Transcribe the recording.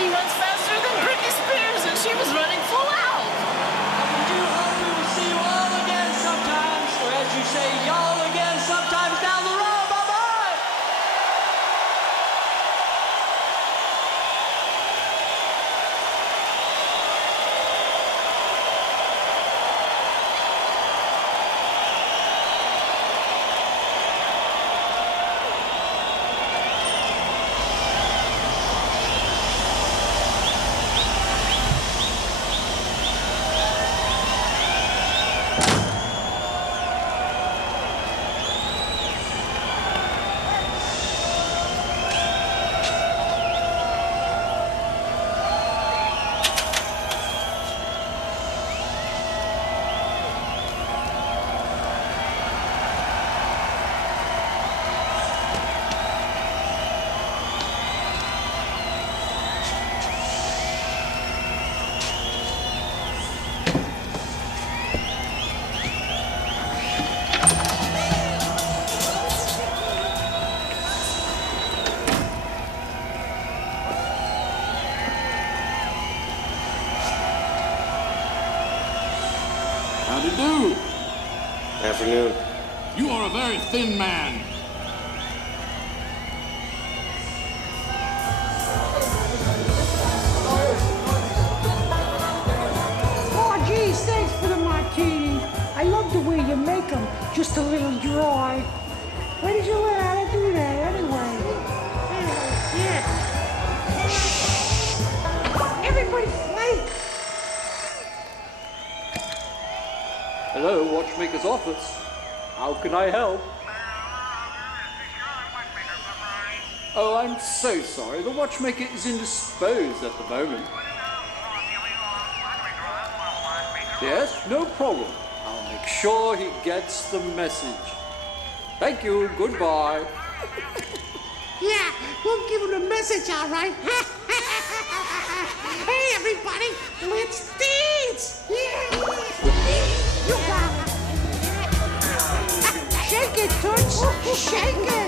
He runs faster than Britney Spears, and she was running full out. We do hope we will see you all again sometimes, or as you say, y'all again sometimes down the road. Bye-bye! How do you do? Afternoon. You are a very thin man. Oh, geez, thanks for the martini. I love the way you make them, just a little dry. Where did you learn how to do that anyway? Yeah. Shh. Everybody wait. Hello, Watchmaker's office. How can I help? Oh, I'm so sorry. The Watchmaker is indisposed at the moment. Yes, no problem. I'll make sure he gets the message. Thank you. Goodbye. Yeah, we'll give him a message, all right. Hey, everybody, let's dance. Yeah. You got it. Shake it, Toots. Shake it.